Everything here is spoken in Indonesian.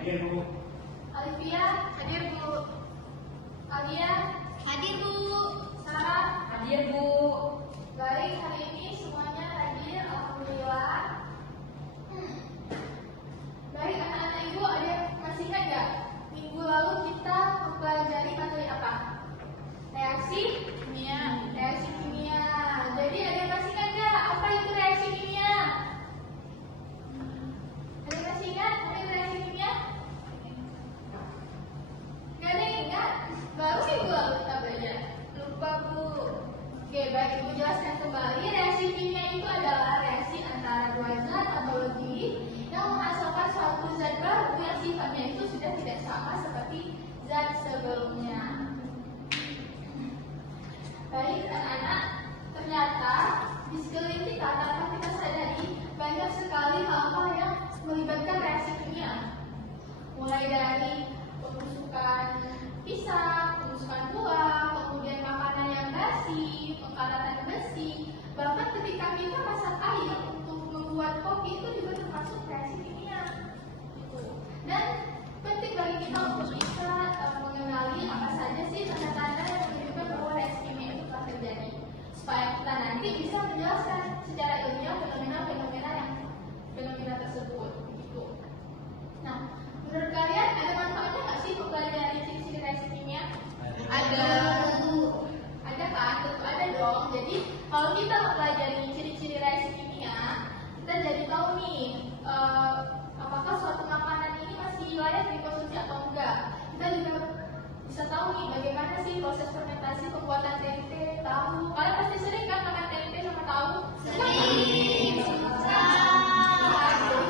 Hadir, Bu. Alivia, hadir Bu. Alia, Hadir, Bu. Sarah, Hadir, Bu. baik, hari ini semuanya hadir, alhamdulillah. Baik, anak-anak ibu, ada masih ingat nggak? Minggu lalu kita mempelajari materi apa? Reaksi kimia. Reaksi kimia. Jadi ada yang masih ingat nggak? Apa itu reaksi kimia? Ada yang masih ingat? Apa itu reaksi kimia? Nggak ada yang ingat? Baru minggu lalu kita belajar. Lupa, Bu. Oke, baik, Ibu jelaskan kembali. Reaksi kimia itu adalah reaksi antara dua zat atau lebih yang menghasilkan suatu zat baru yang sifatnya itu sudah tidak sama seperti zat sebelumnya. Baik, anak-anak, ternyata di sekeliling kita tanpa kita sadari banyak sekali hal-hal yang melibatkan reaksi kimia. Mulai dari pembusukan pisang, pembusukan buah, kemudian makanan yang basi, pengkaratan besi, bahkan ketika kita masak air untuk membuat kopi itu juga termasuk reaksi kimia. Gitu. Dan penting bagi kita untuk bisa mengenali apa saja sih tanda-tanda yang menunjukkan bahwa reaksi kimia itu telah terjadi, supaya kita nanti bisa menjelaskan secara ilmiah fenomena tersebut. Gitu. Nah, menurut kalian ada manfaatnya nggak sih mempelajari ciri-ciri reaksi kimia? Ada. Ada kan? Tentu ada dong. Jadi kalau kita mempelajari ciri-ciri reaksi kimia, kita jadi tahu nih apakah suatu makanan ini masih layak dikonsumsi atau enggak. Kita juga bisa tahu nih bagaimana sih proses fermentasi pembuatan tempe, tahu. Kalian pasti sering kan makan tempe sama tahu? Sering. Jadi